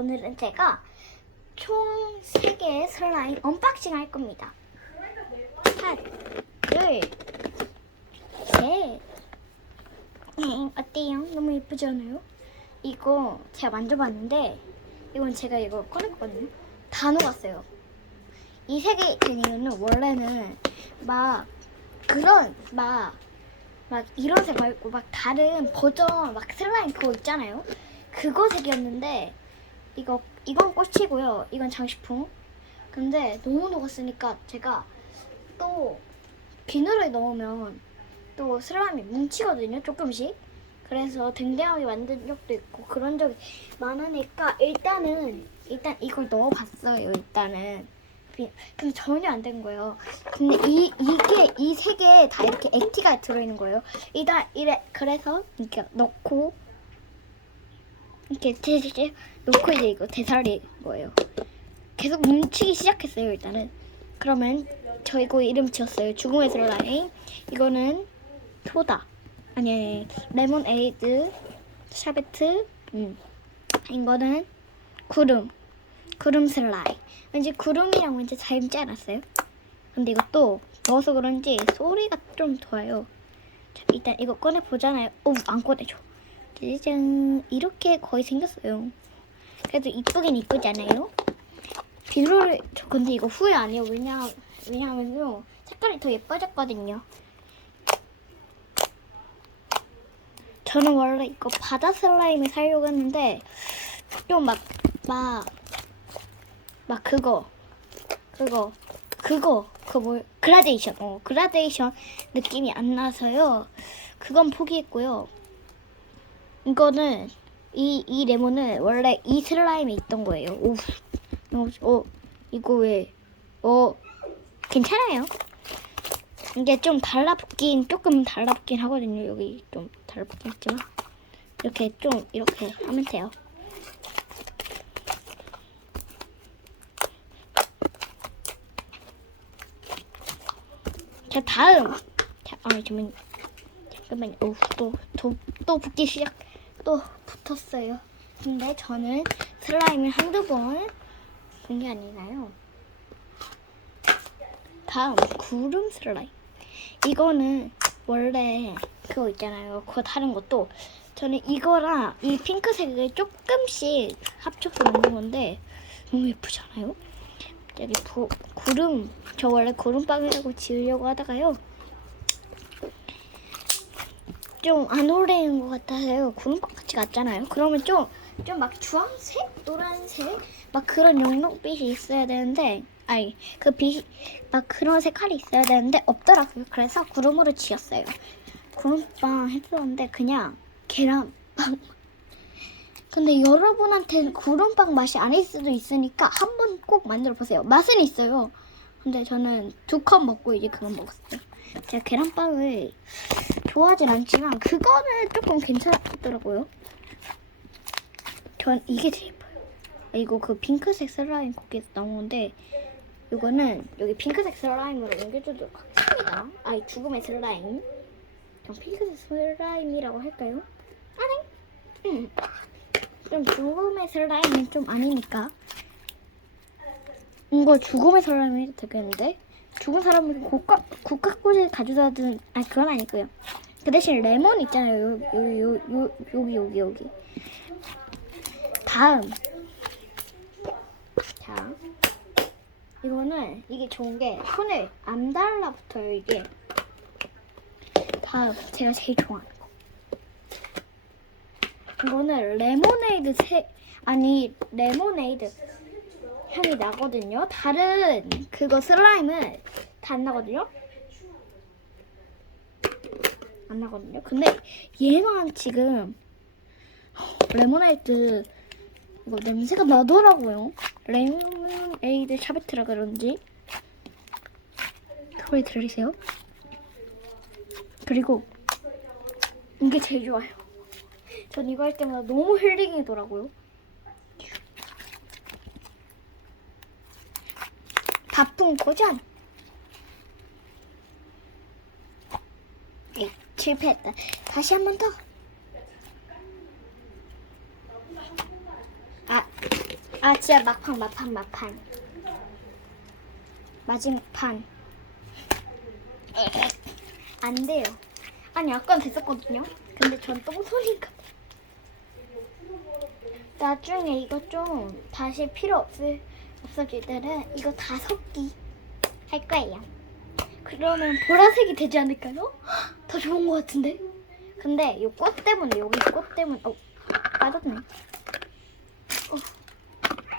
오늘은 제가 총 3개의 슬라임 언박싱 할 겁니다. 하나, 둘, 셋. 엥, 어때요? 너무 예쁘지 않아요? 이거 제가 만져봤는데 이건 제가 이거 꺼냈거든요. 다 녹았어요. 이 세 개 된 이유는 원래는 막 그런 막 막 이런 색 말고 막 다른 버전 막 슬라임 그거 있잖아요. 그거 색이었는데 이거 이건 꽃이고요. 이건 장식품. 근데 너무 녹았으니까 제가 또 비누를 넣으면 또 슬라임이 뭉치거든요. 조금씩. 그래서 댕댕하게 만든 적도 있고 그런 적이 많으니까 일단은 일단 이걸 넣어봤어요. 일단은. 비- 근데 전혀 안 된 거예요. 근데 이 이게 이 세 개 다 이렇게 액티가 들어있는 거예요. 일단 이래 그래서 이렇게 넣고 이렇게 대대 놓고 이제 이거 대살이 거예요. 계속 뭉치기 시작했어요 일단은. 그러면 저 이거 이름 지었어요. 죽음의 슬라임. 이거는 소다. 아니, 아니 레몬 에이드 샤베트. 음. 이거는 구름. 구름 슬라임. 왠지 구름이랑 왠지 닮지 않았어요? 근데 이것도 넣어서 그런지 소리가 좀 좋아요. 자, 일단 이거 꺼내 보잖아요. 오, 안 꺼내줘. 짜잔 이렇게 거의 생겼어요. 그래도 이쁘긴 이쁘지 않아요? 비누를 저 근데 이거 후회 안 해요. 왜냐 왜냐하면요 색깔이 더 예뻐졌거든요. 저는 원래 이거 바다 슬라임을 사려고 했는데 좀막막 막 그거 그거 그거 그뭐 그라데이션 어 그라데이션 느낌이 안 나서요. 그건 포기했고요. 이거는 이, 이 레몬은 원래 이 슬라임에 있던 거예요. 오, 어, 어 이거 왜? 어, 괜찮아요. 이게 좀 달라붙긴 조금 달라붙긴 하거든요. 여기 좀 달라붙긴 했지만 이렇게 좀 이렇게 하면 돼요. 자 다음 자 아니 잠깐 잠깐만요. 또또 또 붙기 시작. 또 붙었어요. 근데 저는 슬라임을 한두 번 본 게 아니라요. 다음 구름 슬라임. 이거는 원래 그거 있잖아요. 그거 다른 것도 저는 이거랑 이 핑크색을 조금씩 합쳐서 만든 건데 너무 예쁘지 않아요? 여기 부, 구름 저 원래 구름빵이라고 지으려고 하다가요. 좀 안 어울리는 것 같아서요. 구름빵 같이 같잖아요. 그러면 좀 좀 막 주황색, 노란색 막 그런 영록빛이 있어야 되는데 아니 그 빛 막 그런 색깔이 있어야 되는데 없더라고요. 그래서 구름으로 지었어요. 구름빵 했었는데 그냥 계란빵. 근데 여러분한테는 구름빵 맛이 아닐 수도 있으니까 한번 꼭 만들어 보세요. 맛은 있어요. 근데 저는 두 컵 먹고 이제 그거 먹었어요. 제가 계란빵을 좋아하진 않지만 그거는 조금 괜찮더라고요. 전 이게 제일 예뻐요. 아, 이거 그 핑크색 슬라임 거기에서 나오는데 이거는 여기 핑크색 슬라임으로 옮겨주도록 하겠습니다. 아이 죽음의 슬라임. 좀 핑크색 슬라임이라고 할까요? 아네. 음. 좀 죽음의 슬라임은 좀 아니니까. 이거 죽음의 해도 되겠는데? 죽은 사람을 국가 국가꽃을 가져다든 아 그건 아니고요. 그 대신 레몬 있잖아요. 요, 요, 요, 요, 여기 여기 여기. 다음. 자. 이거는 이게 좋은 게 손을 안 달라붙어요 이게. 다음 제가 제일 좋아하는 거. 이거는 레모네이드 세 아니 레모네이드 향이 나거든요. 다른 그거 슬라임은 다 안 나거든요. 안 나거든요. 근데 얘만 지금 레모네이드 이거 냄새가 나더라고요. 레모네이드 샤베트라 그런지 소리 들리세요? 그리고 이게 제일 좋아요. 전 이거 할 때마다 너무 힐링이더라고요. 바쁜 고전. 에이, 실패했다. 다시 한 번 더. 아, 아 진짜 막판 막판 막판 마지막 판. 안 돼요. 아니 아까 됐었거든요. 근데 전 봐. 나중에 이거 좀 다시 필요 없을 없어질 때는 이거 다 섞기 할 거예요. 그러면 보라색이 되지 않을까요? 헉, 더 좋은 것 같은데. 근데 이 꽃 때문에 여기 꽃 때문에 어 빠졌네. 어,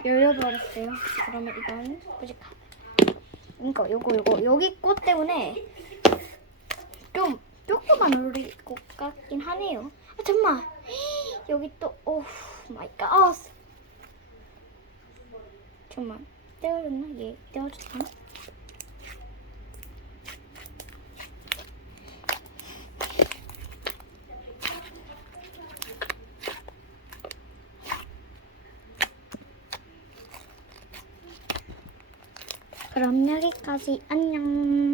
열려버렸어요. 그러면 이건 뿌직하. 이거 요거 요거 여기 꽃 때문에 좀 조금만 어울릴 것 같긴 하네요. 아 잠만 여기 또 오 마이 갓. 잠만 떼어졌나? 얘 떼어졌나? 그럼 여기까지 안녕.